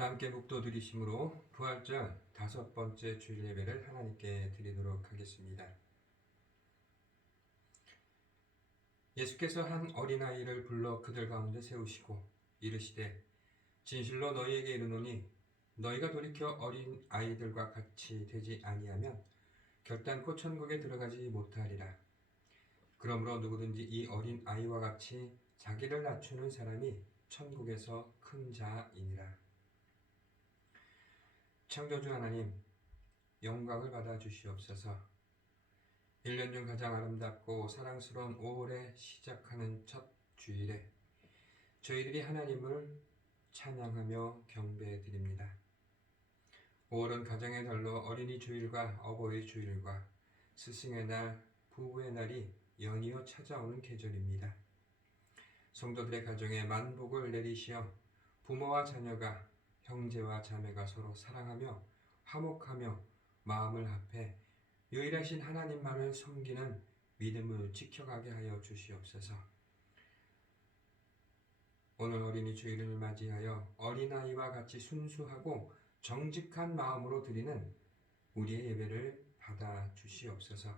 다 함께 묵도 드리심으로 부활절 5번째 주일 예배를 하나님께 드리도록 하겠습니다. 예수께서 한 어린아이를 불러 그들 가운데 세우시고 이르시되 진실로 너희에게 이르노니 너희가 돌이켜 어린 아이들과 같이 되지 아니하면 결단코 천국에 들어가지 못하리라. 그러므로 누구든지 이 어린 아이와 같이 자기를 낮추는 사람이 천국에서 큰 자이니라. 창조주 하나님, 영광을 받아 주시옵소서. 1년 중 가장 아름답고 사랑스러운 5월에 시작하는 첫 주일에 저희들이 하나님을 찬양하며 경배해 드립니다. 5월은 가정의 달로 어린이 주일과 어버이 주일과 스승의 날, 부부의 날이 연이어 찾아오는 계절입니다. 성도들의 가정에 만복을 내리시어 부모와 자녀가, 형제와 자매가 서로 사랑하며 화목하며 마음을 합해 유일하신 하나님만을 섬기는 믿음을 지켜가게 하여 주시옵소서. 오늘 어린이 주일을 맞이하여 어린아이와 같이 순수하고 정직한 마음으로 드리는 우리의 예배를 받아 주시옵소서.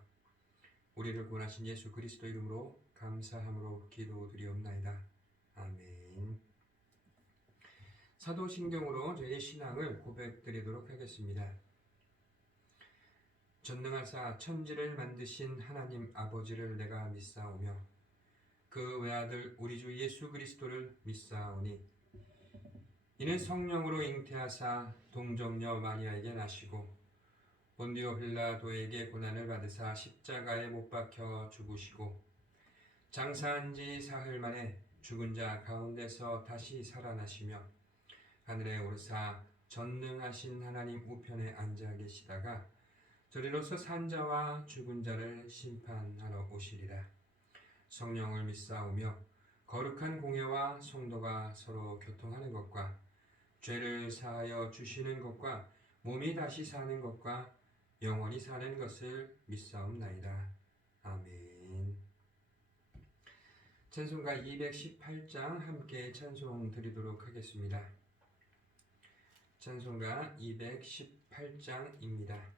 우리를 구원하신 예수 그리스도 이름으로 감사함으로 기도드리옵나이다. 아멘. 사도신경으로 저희의 신앙을 고백드리도록 하겠습니다. 전능하사 천지를 만드신 하나님 아버지를 내가 믿사오며 그 외아들 우리 주 예수 그리스도를 믿사오니 이는 성령으로 잉태하사 동정녀 마리아에게 나시고 본디오 빌라도에게 고난을 받으사 십자가에 못 박혀 죽으시고 장사한 지 사흘 만에 죽은 자 가운데서 다시 살아나시며 하늘에 오르사 전능하신 하나님 우편에 앉아 계시다가 저리로서 산 자와 죽은 자를 심판하러 오시리라. 성령을 믿사오며 거룩한 공회와 성도가 서로 교통하는 것과 죄를 사하여 주시는 것과 몸이 다시 사는 것과 영원히 사는 것을 믿사옵나이다. 아멘. 찬송가 218장 함께 찬송 드리도록 하겠습니다. 찬송가 218장입니다.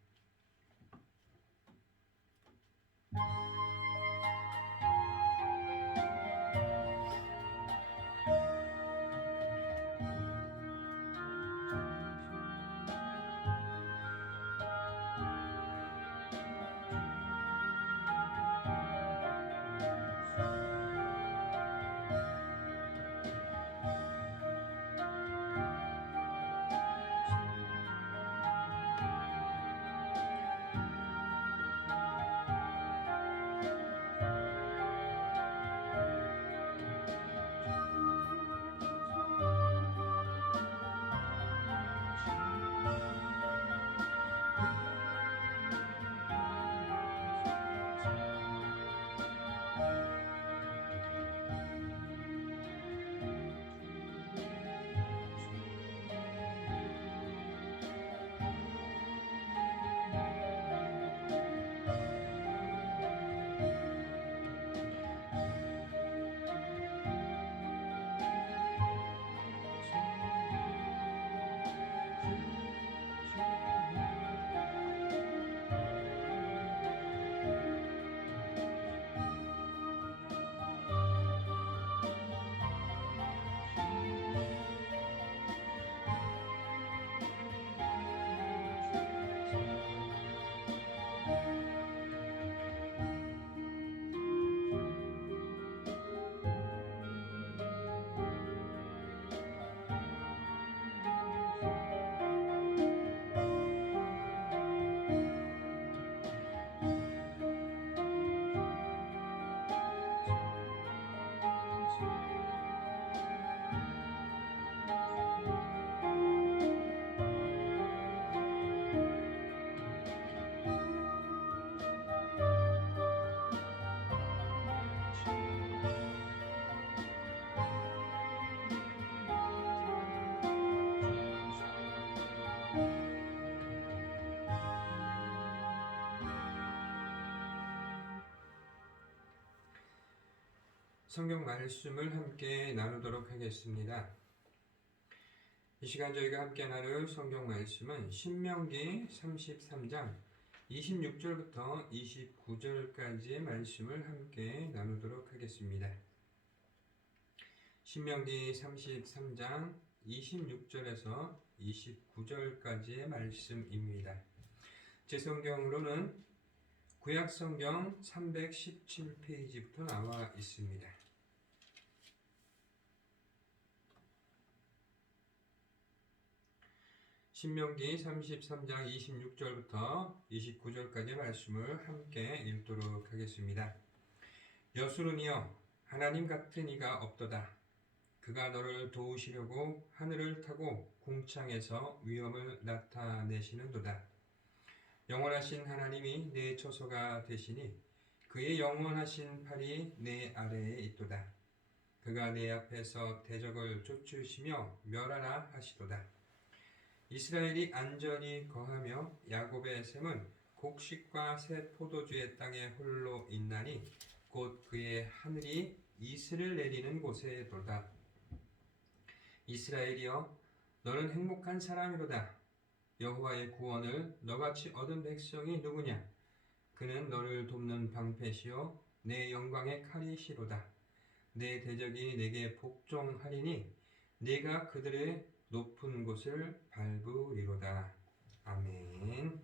성경 말씀을 함께 나누도록 하겠습니다. 이 시간 저희가 함께 나눌 성경 말씀은 신명기 33장 26절부터 29절까지의 말씀을 함께 나누도록 하겠습니다. 신명기 33장 26절에서 29절까지의 말씀입니다. 제 성경으로는 구약성경 317페이지부터 나와 있습니다. 신명기 33장 26절부터 29절까지의 말씀을 함께 읽도록 하겠습니다. 여수론이여, 하나님 같은 이가 없도다. 그가 너를 도우시려고 하늘을 타고 궁창에서 위엄을 나타내시는도다. 영원하신 하나님이 내 처소가 되시니 그의 영원하신 팔이 내 아래에 있도다. 그가 내 앞에서 대적을 쫓으시며 멸하라 하시도다. 이스라엘이 안전히 거하며 야곱의 샘은 곡식과 새 포도주의 땅에 홀로 있나니 곧 그의 하늘이 이슬을 내리는 곳에도다. 이스라엘이여, 너는 행복한 사람이로다. 여호와의 구원을 너같이 얻은 백성이 누구냐? 그는 너를 돕는 방패시요 내 영광의 칼이시로다. 내 대적이 내게 복종하리니 내가 그들의 높은 곳을 밟으리로다. 아멘.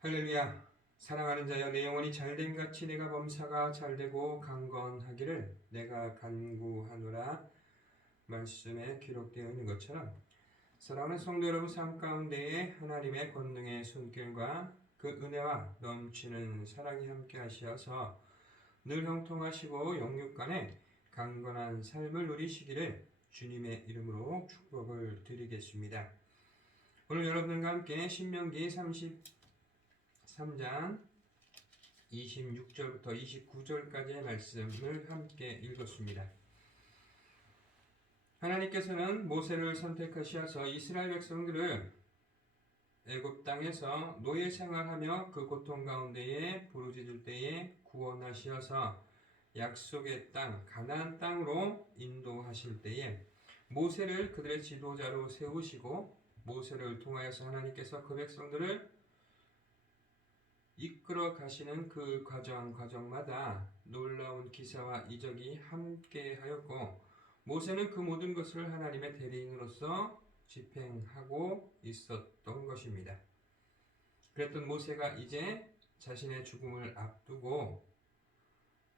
할렐루야. 사랑하는 자여, 내 영혼이 잘됨같이 내가 범사가 잘되고 강건하기를 내가 간구하노라. 말씀에 기록되어 있는 것처럼 사랑하는 성도 여러분 삶 가운데에 하나님의 권능의 손길과 그 은혜와 넘치는 사랑이 함께 하시어서 늘 형통하시고 영육간에 강건한 삶을 누리시기를 주님의 이름으로 축복을 드리겠습니다. 오늘 여러분과 함께 신명기 33장 26절부터 29절까지의 말씀을 함께 읽었습니다. 하나님께서는 모세를 선택하셔서 이스라엘 백성들을 애굽 땅에서 노예 생활하며 그 고통 가운데에 부르짖을 때에 구원하시어서 약속의 땅 가나안 땅으로 인도하실 때에 모세를 그들의 지도자로 세우시고 모세를 통하여서 하나님께서 그 백성들을 이끌어 가시는 그 과정마다 놀라운 기사와 이적이 함께 하였고 모세는 그 모든 것을 하나님의 대리인으로서 집행하고 있었던 것입니다. 그랬던 모세가 이제 자신의 죽음을 앞두고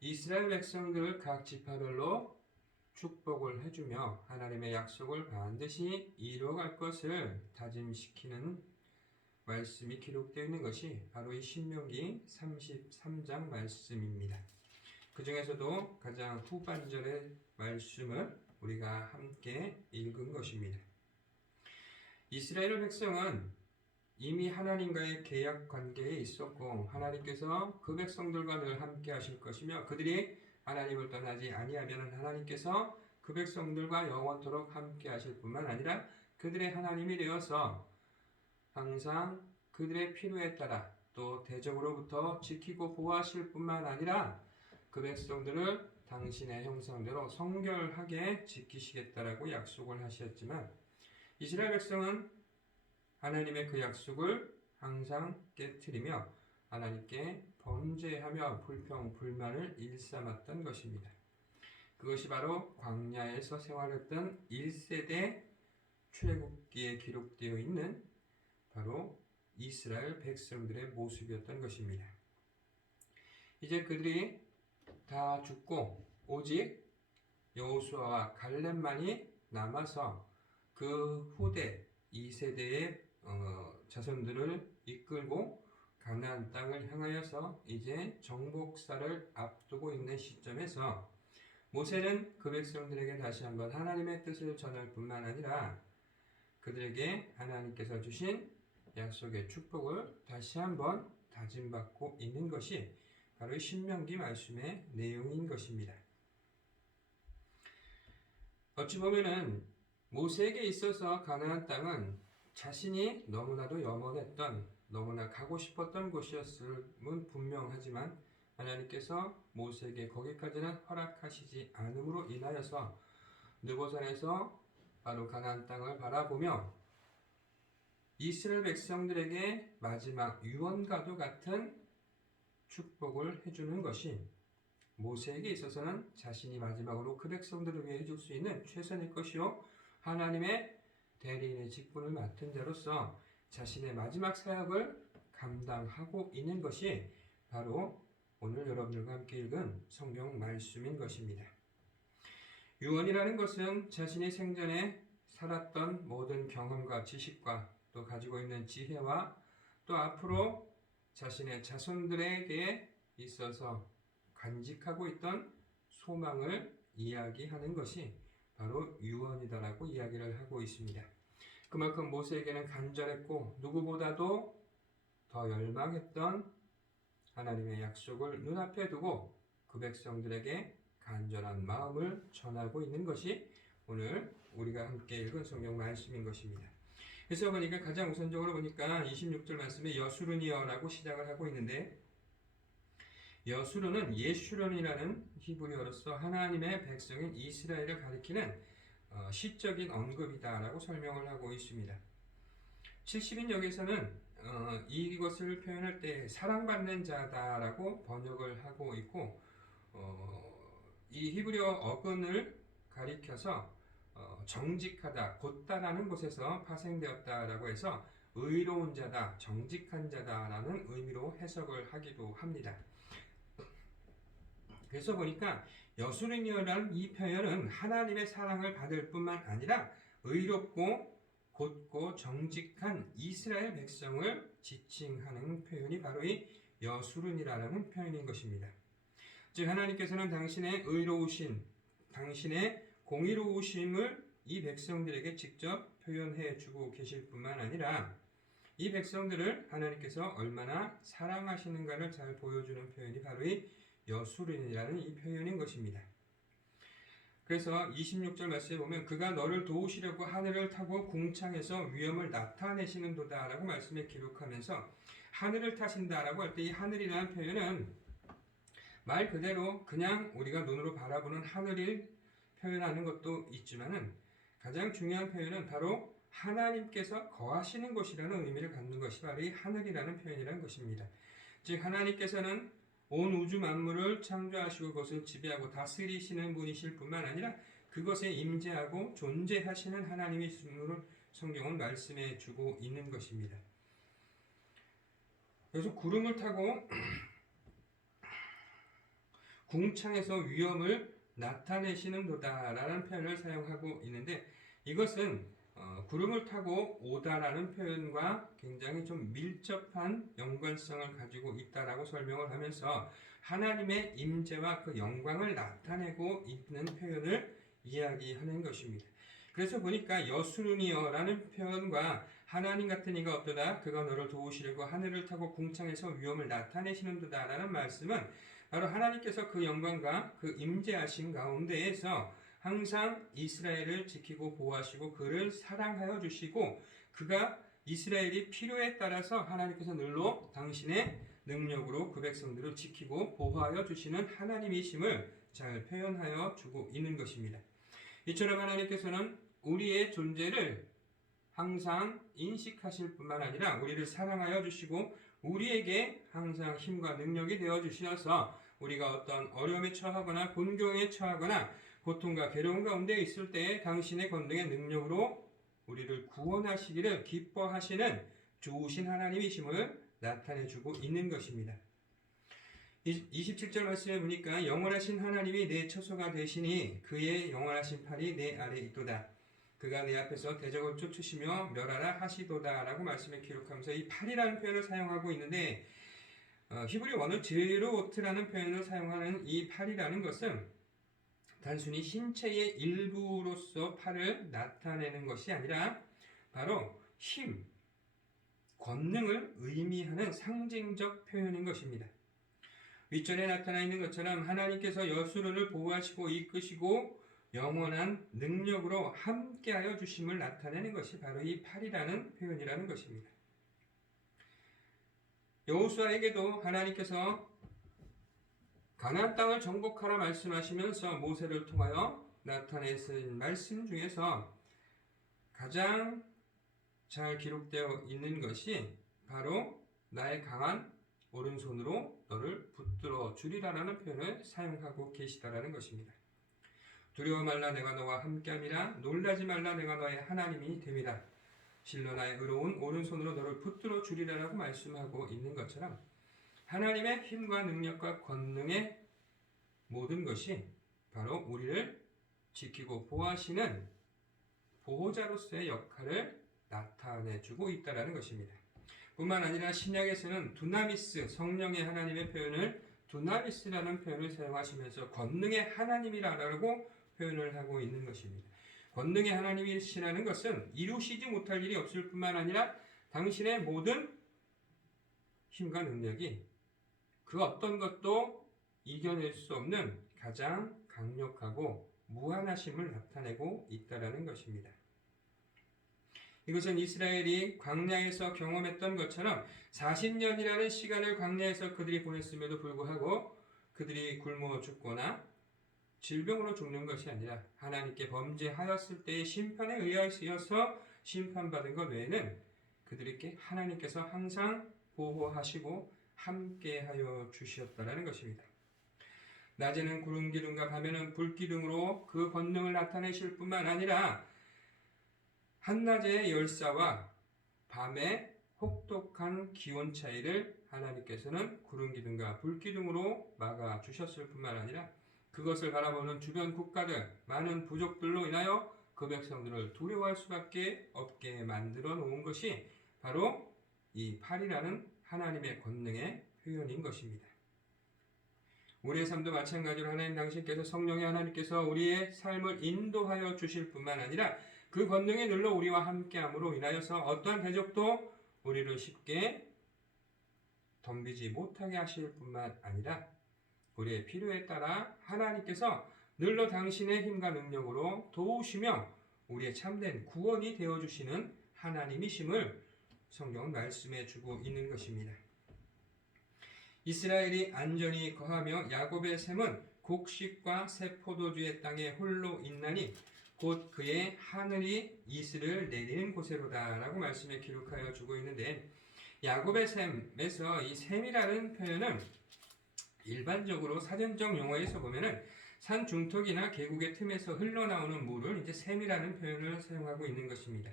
이스라엘 백성들을 각 지파별로 축복을 해주며 하나님의 약속을 반드시 이루어갈 것을 다짐시키는 말씀이 기록되어 있는 것이 바로 이 신명기 33장 말씀입니다. 그 중에서도 가장 후반절의 말씀을 우리가 함께 읽은 것입니다. 이스라엘 백성은 이미 하나님과의 계약 관계에 있었고 하나님께서 그 백성들과 늘 함께 하실 것이며 그들이 하나님을 떠나지 아니하면 하나님께서 그 백성들과 영원토록 함께 하실 뿐만 아니라 그들의 하나님이 되어서 항상 그들의 필요에 따라 또 대적으로부터 지키고 보호하실 뿐만 아니라 그 백성들을 당신의 형상대로 성결하게 지키시겠다라고 약속을 하셨지만 이스라엘 백성은 하나님의 그 약속을 항상 깨트리며 하나님께 범죄하며 불평, 불만을 일삼았던 것입니다. 그것이 바로 광야에서 생활했던 1세대 출애굽기에 기록되어 있는 바로 이스라엘 백성들의 모습이었던 것입니다. 이제 그들이 다 죽고 오직 여호수아와 갈렙만이 남아서 그 후대 2세대의 자손들을 이끌고 가나안 땅을 향하여서 이제 정복사를 앞두고 있는 시점에서 모세는 그 백성들에게 다시 한번 하나님의 뜻을 전할 뿐만 아니라 그들에게 하나님께서 주신 약속의 축복을 다시 한번 다짐받고 있는 것이 바로 이 신명기 말씀의 내용인 것입니다. 어찌 보면은 모세에게 있어서 가나안 땅은 자신이 너무나도 염원했던 너무나 가고 싶었던 곳이었음은 분명하지만 하나님께서 모세에게 거기까지는 허락하시지 않음으로 인하여서 느보산에서 바로 가나안 땅을 바라보며 이스라엘 백성들에게 마지막 유언과도 같은 축복을 해주는 것이 모세에게 있어서는 자신이 마지막으로 그 백성들을 위해 해줄 수 있는 최선의 것이요, 하나님의 대리인의 직분을 맡은 자로서 자신의 마지막 사역을 감당하고 있는 것이 바로 오늘 여러분들과 함께 읽은 성경 말씀인 것입니다. 유언이라는 것은 자신이 생전에 살았던 모든 경험과 지식과 또 가지고 있는 지혜와 또 앞으로 자신의 자손들에게 있어서 간직하고 있던 소망을 이야기하는 것이 바로 유언이다라고 이야기를 하고 있습니다. 그만큼 모세에게는 간절했고 누구보다도 더 열망했던 하나님의 약속을 눈앞에 두고 그 백성들에게 간절한 마음을 전하고 있는 것이 오늘 우리가 함께 읽은 성경 말씀인 것입니다. 그래서 보니까 가장 우선적으로 보니까 26절 말씀에 여수르니어라고 시작을 하고 있는데, 여수르는 예슈론이라는 히브리어로서 하나님의 백성인 이스라엘을 가리키는 시적인 언급이다라고 설명을 하고 있습니다. 70인역에서는 이것을 표현할 때 사랑받는 자다라고 번역을 하고 있고, 이 히브리어 어근을 가리켜서 정직하다, 곧다라는 곳에서 파생되었다라고 해서 의로운 자다, 정직한 자다라는 의미로 해석을 하기도 합니다. 그래서 보니까 여수르니어라는 이 표현은 하나님의 사랑을 받을 뿐만 아니라 의롭고 곧고 정직한 이스라엘 백성을 지칭하는 표현이 바로 이 여수르니라는 표현인 것입니다. 즉 하나님께서는 당신의 의로우신, 당신의 공의로우심을 이 백성들에게 직접 표현해 주고 계실 뿐만 아니라 이 백성들을 하나님께서 얼마나 사랑하시는가를 잘 보여주는 표현이 바로 이 여수르니라는 이 표현인 것입니다. 그래서 26절 말씀에 보면 그가 너를 도우시려고 하늘을 타고 궁창에서 위엄을 나타내시는도다 라고 말씀에 기록하면서 하늘을 타신다라고 할 때 이 하늘이라는 표현은 말 그대로 그냥 우리가 눈으로 바라보는 하늘을 표현하는 것도 있지만은 가장 중요한 표현은 바로 하나님께서 거하시는 곳이라는 의미를 갖는 것이 바로 이 하늘이라는 표현이라는 것입니다. 즉 하나님께서는 온 우주 만물을 창조하시고 그것을 지배하고 다스리시는 분이실 뿐만 아니라 그것에 임재하고 존재하시는 하나님이심을 성경은 말씀해 주고 있는 것입니다. 그래서 구름을 타고 궁창에서 위엄을 나타내시는도다라는 표현을 사용하고 있는데, 이것은 구름을 타고 오다라는 표현과 굉장히 좀 밀접한 연관성을 가지고 있다라고 설명을 하면서 하나님의 임재와 그 영광을 나타내고 있는 표현을 이야기하는 것입니다. 그래서 보니까 여수르니어라는 표현과 하나님 같은 이가 없도다, 그가 너를 도우시려고 하늘을 타고 궁창에서 위엄을 나타내시는도다라는 말씀은 바로 하나님께서 그 영광과 그 임재하신 가운데에서 항상 이스라엘을 지키고 보호하시고 그를 사랑하여 주시고 그가 이스라엘이 필요에 따라서 하나님께서 늘로 당신의 능력으로 그 백성들을 지키고 보호하여 주시는 하나님이심을 잘 표현하여 주고 있는 것입니다. 이처럼 하나님께서는 우리의 존재를 항상 인식하실 뿐만 아니라 우리를 사랑하여 주시고 우리에게 항상 힘과 능력이 되어 주셔서 우리가 어떤 어려움에 처하거나 곤경에 처하거나 고통과 괴로움 가운데 있을 때에 당신의 권능의 능력으로 우리를 구원하시기를 기뻐하시는 좋으신 하나님이심을 나타내주고 있는 것입니다. 27절 말씀에 보니까 영원하신 하나님이 내 처소가 되시니 그의 영원하신 팔이 내 아래 있도다. 그가 내 앞에서 대적을 쫓으시며 멸하라 하시도다 라고 말씀에 기록하면서 이 팔이라는 표현을 사용하고 있는데, 히브리 원어 제로오트라는 표현을 사용하는 이 팔이라는 것은 단순히 신체의 일부로서 팔을 나타내는 것이 아니라 바로 힘, 권능을 의미하는 상징적 표현인 것입니다. 윗절에 나타나 있는 것처럼 하나님께서 여수르를 보호하시고 이끄시고 영원한 능력으로 함께하여 주심을 나타내는 것이 바로 이 팔이라는 표현이라는 것입니다. 여호수아에게도 하나님께서 가나안 땅을 정복하라 말씀하시면서 모세를 통하여 나타내신 말씀 중에서 가장 잘 기록되어 있는 것이 바로 나의 강한 오른손으로 너를 붙들어 주리라라는 표현을 사용하고 계시다라는 것입니다. 두려워 말라 내가 너와 함께함이라 놀라지 말라 내가 너의 하나님이 됨이라 실로 나의 의로운 오른손으로 너를 붙들어 주리라라고 말씀하고 있는 것처럼 하나님의 힘과 능력과 권능의 모든 것이 바로 우리를 지키고 보호하시는 보호자로서의 역할을 나타내주고 있다는 것입니다. 뿐만 아니라 신약에서는 두나미스, 성령의 하나님의 표현을 두나미스라는 표현을 사용하시면서 권능의 하나님이라고 표현을 하고 있는 것입니다. 권능의 하나님이시라는 것은 이루시지 못할 일이 없을 뿐만 아니라 당신의 모든 힘과 능력이 그 어떤 것도 이겨낼 수 없는 가장 강력하고 무한하심을 나타내고 있다는 것입니다. 이것은 이스라엘이 광야에서 경험했던 것처럼 40년이라는 시간을 광야에서 그들이 보냈음에도 불구하고 그들이 굶어 죽거나 질병으로 죽는 것이 아니라 하나님께 범죄하였을 때의 심판에 의하여서 심판받은 것 외에는 그들에게 하나님께서 항상 보호하시고 함께하여 주셨다는 것입니다. 낮에는 구름 기둥과 밤에는 불 기둥으로 그 권능을 나타내실 뿐만 아니라 한낮의 열사와 밤의 혹독한 기온 차이를 하나님께서는 구름 기둥과 불 기둥으로 막아 주셨을 뿐만 아니라 그것을 바라보는 주변 국가들 많은 부족들로 인하여 그 백성들을 두려워할 수밖에 없게 만들어 놓은 것이 바로 이 팔이라는 하나님의 권능의 표현인 것입니다. 우리의 삶도 마찬가지로 하나님 당신께서 성령의 하나님께서 우리의 삶을 인도하여 주실 뿐만 아니라 그 권능에 눌러 우리와 함께함으로 인하여서 어떠한 대적도 우리를 쉽게 덤비지 못하게 하실 뿐만 아니라 우리의 필요에 따라 하나님께서 늘로 당신의 힘과 능력으로 도우시며 우리의 참된 구원이 되어주시는 하나님이심을 성경은 말씀해 주고 있는 것입니다. 이스라엘이 안전히 거하며 야곱의 샘은 곡식과 새 포도주의 땅에 홀로 있나니 곧 그의 하늘이 이슬을 내리는 곳에로다 라고 말씀에 기록하여 주고 있는데 야곱의 샘에서 이 샘이라는 표현은 일반적으로 사전적 용어에서 보면은 산 중턱이나 계곡의 틈에서 흘러나오는 물을 이제 샘이라는 표현을 사용하고 있는 것입니다.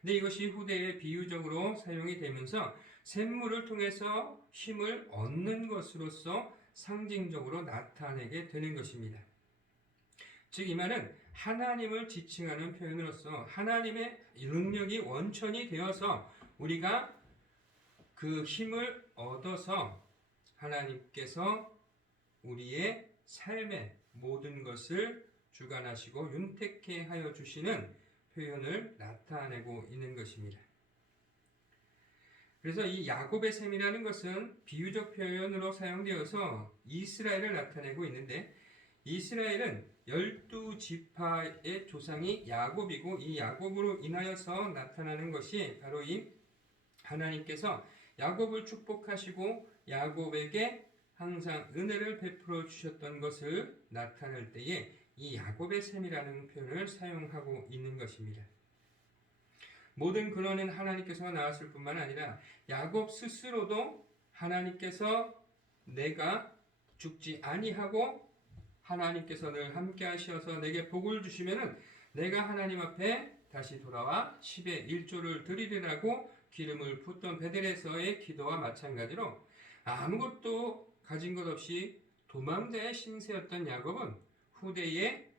근데 이것이 후대에 비유적으로 사용이 되면서 샘물을 통해서 힘을 얻는 것으로서 상징적으로 나타내게 되는 것입니다. 즉 이 말은 하나님을 지칭하는 표현으로서 하나님의 능력이 원천이 되어서 우리가 그 힘을 얻어서 하나님께서 우리의 삶의 모든 것을 주관하시고 윤택케 하여 주시는 표현을 나타내고 있는 것입니다. 그래서 이 야곱의 샘이라는 것은 비유적 표현으로 사용되어서 이스라엘을 나타내고 있는데 이스라엘은 12지파의 조상이 야곱이고 이 야곱으로 인하여서 나타나는 것이 바로 이 하나님께서 야곱을 축복하시고 야곱에게 항상 은혜를 베풀어 주셨던 것을 나타낼 때에 이 야곱의 셈이라는 표현을 사용하고 있는 것입니다. 모든 근원은 하나님께서 나왔을 뿐만 아니라 야곱 스스로도 하나님께서 내가 죽지 아니하고 하나님께서 늘 함께 하셔서 내게 복을 주시면은 내가 하나님 앞에 다시 돌아와 10의 1조를 드리리라고 기름을 붓던 베델에서의 기도와 마찬가지로 아무것도 가진 것 없이 도망자의 신세였던 야곱은 후대에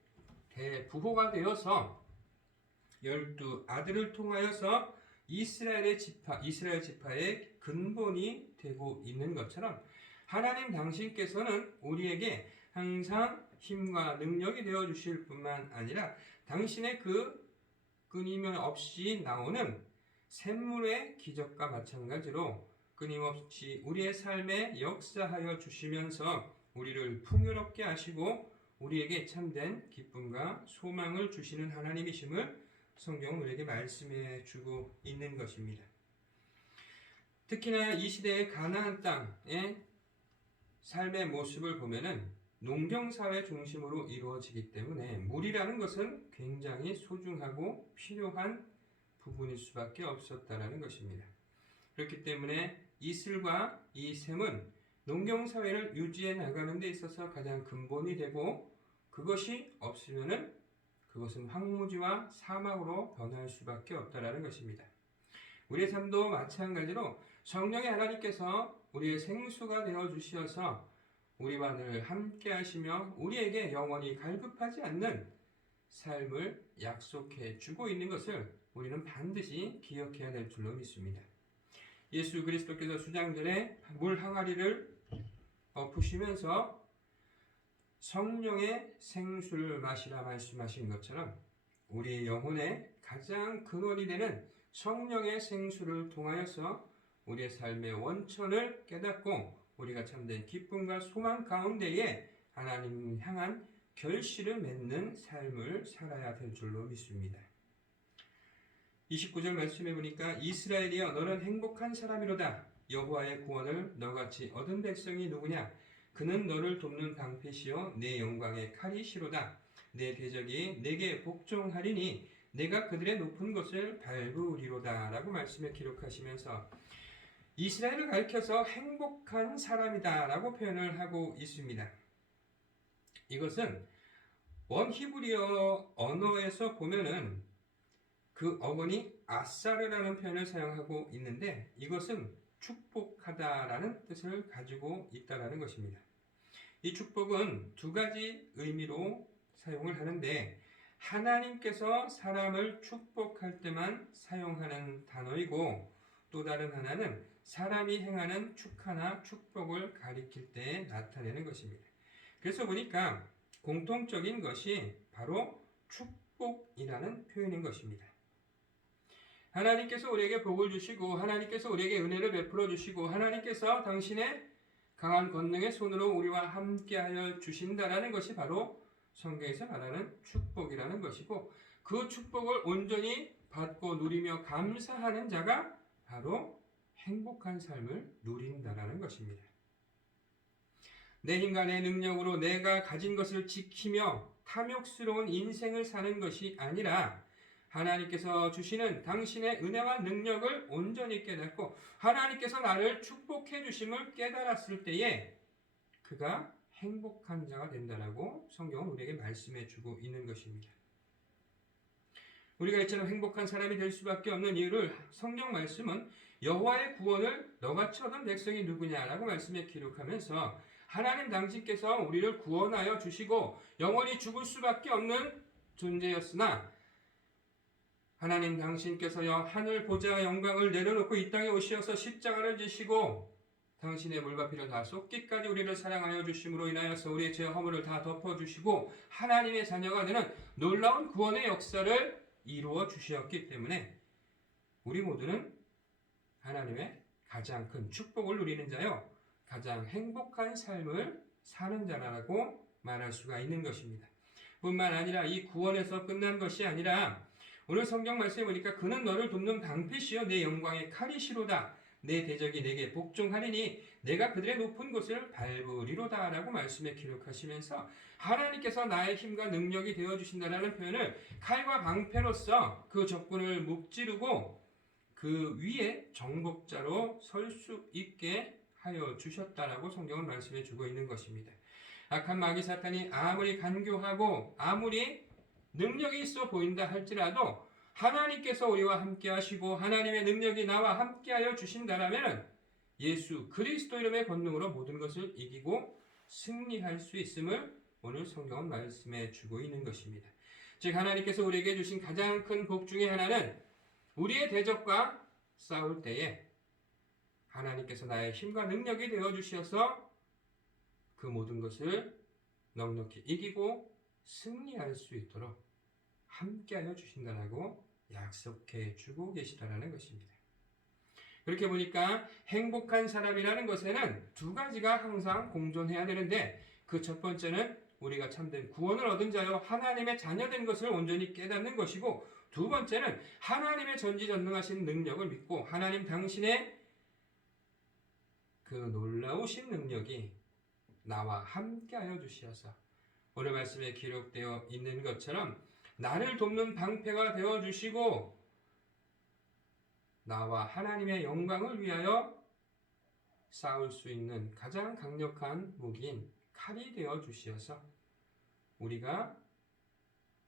대부호가 되어서 12 아들을 통하여서 이스라엘 지파의 근본이 되고 있는 것처럼 하나님 당신께서는 우리에게 항상 힘과 능력이 되어 주실 뿐만 아니라 당신의 그 끊임없이 나오는 샘물의 기적과 마찬가지로 끊임없이 우리의 삶에 역사하여 주시면서 우리를 풍요롭게 하시고 우리에게 참된 기쁨과 소망을 주시는 하나님이심을 성경은 우리에게 말씀해 주고 있는 것입니다. 특히나 이 시대의 가나안 땅의 삶의 모습을 보면은 농경사회 중심으로 이루어지기 때문에 물이라는 것은 굉장히 소중하고 필요한 부분일 수밖에 없었다라는 것입니다. 그렇기 때문에 이슬과 이 샘은 농경사회를 유지해 나가는 데 있어서 가장 근본이 되고, 그것이 없으면은 그것은 황무지와 사막으로 변할 수밖에 없다라는 것입니다. 우리의 삶도 마찬가지로 성령의 하나님께서 우리의 생수가 되어 주시어서 우리와 늘 함께 하시며 우리에게 영원히 갈급하지 않는 삶을 약속해 주고 있는 것을 우리는 반드시 기억해야 될 줄로 믿습니다. 예수 그리스도께서 수장전에 물 항아리를 엎으시면서 성령의 생수를 마시라 말씀하신 것처럼 우리 영혼의 가장 근원이 되는 성령의 생수를 통하여서 우리의 삶의 원천을 깨닫고 우리가 참된 기쁨과 소망 가운데에 하나님 향한 결실을 맺는 삶을 살아야 될 줄로 믿습니다. 29절 말씀해 보니까 이스라엘이여 너는 행복한 사람이로다. 여호와의 구원을 너같이 얻은 백성이 누구냐? 그는 너를 돕는 방패시요 내 영광의 칼이시로다. 내 대적이 내게 복종하리니 내가 그들의 높은 곳을 밟으리로다 라고 말씀에 기록하시면서 이스라엘을 가리켜서 행복한 사람이다 라고 표현을 하고 있습니다. 이것은 원히브리어 언어에서 보면은 그 어원이 아사르라는 표현을 사용하고 있는데 이것은 축복하다라는 뜻을 가지고 있다라는 것입니다. 이 축복은 두 가지 의미로 사용을 하는데 하나님께서 사람을 축복할 때만 사용하는 단어이고 또 다른 하나는 사람이 행하는 축하나 축복을 가리킬 때 나타내는 것입니다. 그래서 보니까 공통적인 것이 바로 축복이라는 표현인 것입니다. 하나님께서 우리에게 복을 주시고 하나님께서 우리에게 은혜를 베풀어 주시고 하나님께서 당신의 강한 권능의 손으로 우리와 함께하여 주신다라는 것이 바로 성경에서 말하는 축복이라는 것이고 그 축복을 온전히 받고 누리며 감사하는 자가 바로 행복한 삶을 누린다라는 것입니다. 내 힘과 내 능력으로 내가 가진 것을 지키며 탐욕스러운 인생을 사는 것이 아니라 하나님께서 주시는 당신의 은혜와 능력을 온전히 깨닫고 하나님께서 나를 축복해 주심을 깨달았을 때에 그가 행복한 자가 된다라고 성경은 우리에게 말씀해 주고 있는 것입니다. 우리가 이처럼 행복한 사람이 될 수밖에 없는 이유를 성경 말씀은 여호와의 구원을 너같이 얻은 백성이 누구냐라고 말씀에 기록하면서 하나님 당신께서 우리를 구원하여 주시고 영원히 죽을 수밖에 없는 존재였으나 하나님 당신께서요 하늘 보좌 영광을 내려놓고 이 땅에 오시어서 십자가를 지시고 당신의 물과 피를 다 쏟기까지 우리를 사랑하여 주심으로 인하여서 우리의 죄 허물을 다 덮어주시고 하나님의 자녀가 되는 놀라운 구원의 역사를 이루어 주셨기 때문에 우리 모두는 하나님의 가장 큰 축복을 누리는 자요 가장 행복한 삶을 사는 자라고 말할 수가 있는 것입니다. 뿐만 아니라 이 구원에서 끝난 것이 아니라 오늘 성경 말씀에 보니까 그는 너를 돕는 방패시요 내 영광의 칼이시로다. 내 대적이 내게 복종하리니 내가 그들의 높은 곳을 밟으리로다 라고 말씀에 기록하시면서 하나님께서 나의 힘과 능력이 되어주신다라는 표현을 칼과 방패로서 그 적군을 무찌르고 그 위에 정복자로 설 수 있게 하여 주셨다라고 성경은 말씀해 주고 있는 것입니다. 악한 마귀 사탄이 아무리 간교하고 아무리 능력이 있어 보인다 할지라도 하나님께서 우리와 함께 하시고 하나님의 능력이 나와 함께하여 주신다라면 예수 그리스도 이름의 권능으로 모든 것을 이기고 승리할 수 있음을 오늘 성경은 말씀해 주고 있는 것입니다. 즉 하나님께서 우리에게 주신 가장 큰 복 중에 하나는 우리의 대적과 싸울 때에 하나님께서 나의 힘과 능력이 되어 주셔서 그 모든 것을 넉넉히 이기고 승리할 수 있도록 함께하여 주신다라고 약속해 주고 계시다라는 것입니다. 그렇게 보니까 행복한 사람이라는 것에는 두 가지가 항상 공존해야 되는데 그 첫 번째는 우리가 참된 구원을 얻은 자여 하나님의 자녀된 것을 온전히 깨닫는 것이고 두 번째는 하나님의 전지전능하신 능력을 믿고 하나님 당신의 그 놀라우신 능력이 나와 함께하여 주시어서 오늘 말씀에 기록되어 있는 것처럼 나를 돕는 방패가 되어 주시고 나와 하나님의 영광을 위하여 싸울 수 있는 가장 강력한 무기인 칼이 되어 주시어서 우리가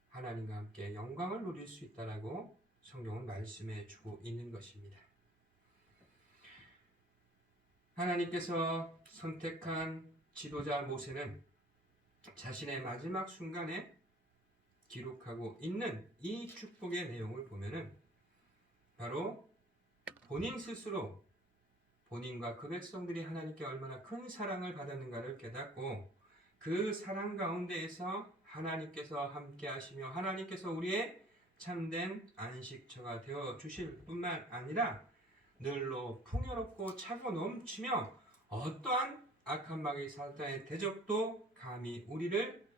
하나님과 함께 영광을 누릴 수 있다라고 성경은 말씀해 주고 있는 것입니다. 하나님께서 선택한 지도자 모세는 자신의 마지막 순간에 기록하고 있는 이 축복의 내용을 보면은 바로 본인 스스로 본인과 그 백성들이 하나님께 얼마나 큰 사랑을 받았는가를 깨닫고 그 사랑 가운데에서 하나님께서 함께 하시며 하나님께서 우리의 참된 안식처가 되어 주실 뿐만 아니라 늘로 풍요롭고 차고 넘치며 어떠한 악한 마귀 사탄의 대적도 감히 우리를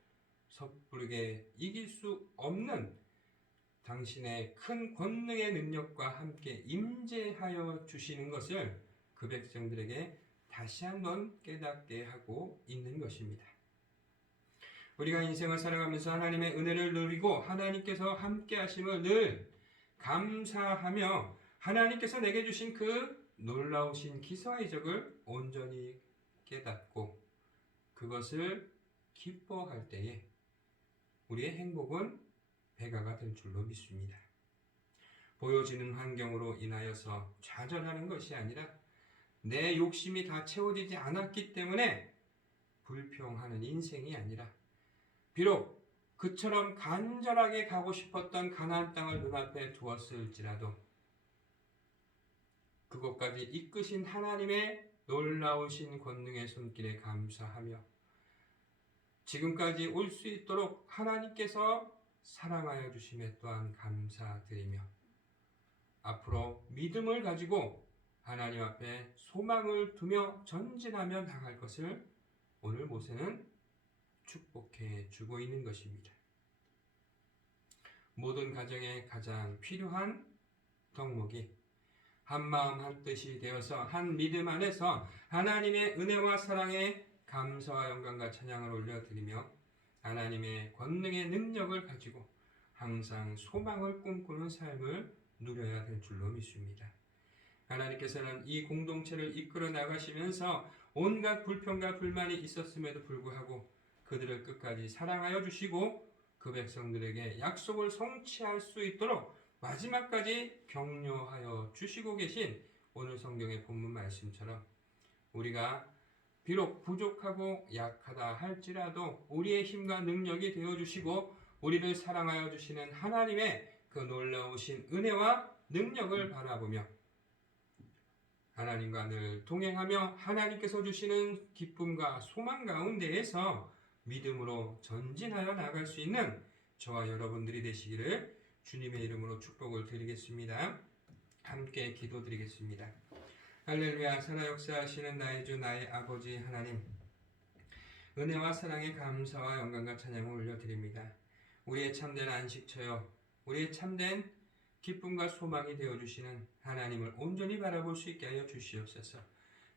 섣부르게 이길 수 없는 당신의 큰 권능의 능력과 함께 임재하여 주시는 것을 그 백성들에게 다시 한번 깨닫게 하고 있는 것입니다. 우리가 인생을 살아가면서 하나님의 은혜를 누리고 하나님께서 함께 하심을 늘 감사하며 하나님께서 내게 주신 그 놀라우신 기사와 이적을 온전히 깨닫고 그것을 기뻐할 때에 우리의 행복은 배가가 될 줄로 믿습니다. 보여지는 환경으로 인하여서 좌절하는 것이 아니라 내 욕심이 다 채워지지 않았기 때문에 불평하는 인생이 아니라 비록 그처럼 간절하게 가고 싶었던 가나안 땅을 눈앞에 두었을지라도 그곳까지 이끄신 하나님의 놀라우신 권능의 손길에 감사하며 지금까지 올 수 있도록 하나님께서 사랑하여 주심에 또한 감사드리며 앞으로 믿음을 가지고 하나님 앞에 소망을 두며 전진하며 나갈 것을 오늘 모세는 축복해 주고 있는 것입니다. 모든 가정에 가장 필요한 덕목이 한마음 한뜻이 되어서 한 믿음 안에서 하나님의 은혜와 사랑에 감사와 영광과 찬양을 올려드리며 하나님의 권능의 능력을 가지고 항상 소망을 꿈꾸는 삶을 누려야 될 줄로 믿습니다. 하나님께서는 이 공동체를 이끌어 나가시면서 온갖 불평과 불만이 있었음에도 불구하고 그들을 끝까지 사랑하여 주시고 그 백성들에게 약속을 성취할 수 있도록 마지막까지 격려하여 주시고 계신 오늘 성경의 본문 말씀처럼 우리가 비록 부족하고 약하다 할지라도 우리의 힘과 능력이 되어주시고 우리를 사랑하여 주시는 하나님의 그 놀라우신 은혜와 능력을 바라보며 하나님과 늘 동행하며 하나님께서 주시는 기쁨과 소망 가운데에서 믿음으로 전진하여 나갈 수 있는 저와 여러분들이 되시기를 주님의 이름으로 축복을 드리겠습니다. 함께 기도드리겠습니다. 할렐루야. 살아 역사하시는 나의 주 나의 아버지 하나님, 은혜와 사랑에 감사와 영광과 찬양을 올려드립니다. 우리의 참된 안식처여 우리의 참된 기쁨과 소망이 되어주시는 하나님을 온전히 바라볼 수 있게 하여 주시옵소서.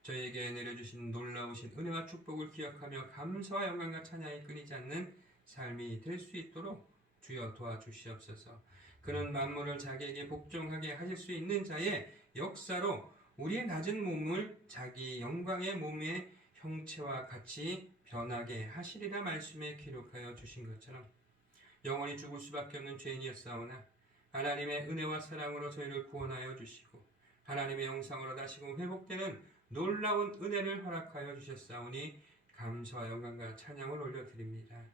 저희에게 내려주신 놀라우신 은혜와 축복을 기억하며 감사와 영광과 찬양이 끊이지 않는 삶이 될 수 있도록 주여 도와주시옵소서. 그는 만물을 자기에게 복종하게 하실 수 있는 자의 역사로 우리의 낮은 몸을 자기 영광의 몸의 형체와 같이 변하게 하시리라 말씀에 기록하여 주신 것처럼 영원히 죽을 수밖에 없는 죄인이었사오나 하나님의 은혜와 사랑으로 저희를 구원하여 주시고 하나님의 영상으로 다시금 회복되는 놀라운 은혜를 허락하여 주셨사오니 감사와 영광과 찬양을 올려드립니다.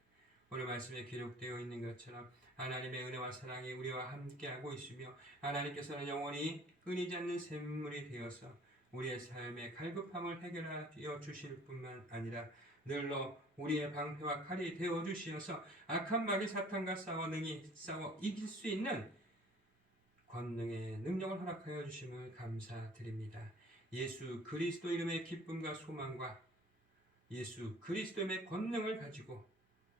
오늘 말씀에 기록되어 있는 것처럼 하나님의 은혜와 사랑이 우리와 함께하고 있으며 하나님께서는 영원히 끊이지 않는 샘물이 되어서 우리의 삶의 갈급함을 해결하여 주실 뿐만 아니라 늘로 우리의 방패와 칼이 되어 주시어서 악한 마귀 사탄과 싸워 능히 싸워 이길 수 있는 권능의 능력을 허락하여 주심을 감사드립니다. 예수 그리스도 이름의 기쁨과 소망과 예수 그리스도 이름의 권능을 가지고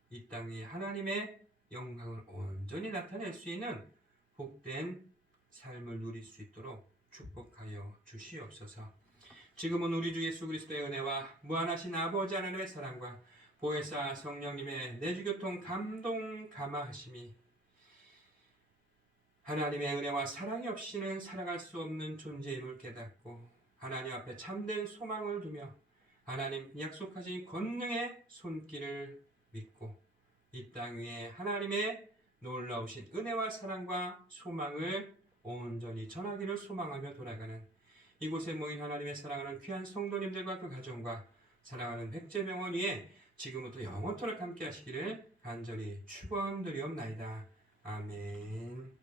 이 땅 위에 하나님의 영광을 온전히 나타낼 수 있는 복된 삶을 누릴 수 있도록 축복하여 주시옵소서. 지금은 우리 주 예수 그리스도의 은혜와 무한하신 아버지 하나님의 사랑과 보혜사 성령님의 내주교통 감동 감화하심이 하나님의 은혜와 사랑이 없이는 살아갈 수 없는 존재임을 깨닫고 하나님 앞에 참된 소망을 두며 하나님 약속하신 권능의 손길을 믿고 이 땅 위에 하나님의 놀라우신 은혜와 사랑과 소망을 온전히 전하기를 소망하며 돌아가는 이곳에 모인 하나님의 사랑하는 귀한 성도님들과 그 가정과 사랑하는 백제병원 위에 지금부터 영원토록 함께 하시기를 간절히 축원드리옵나이다. 아멘.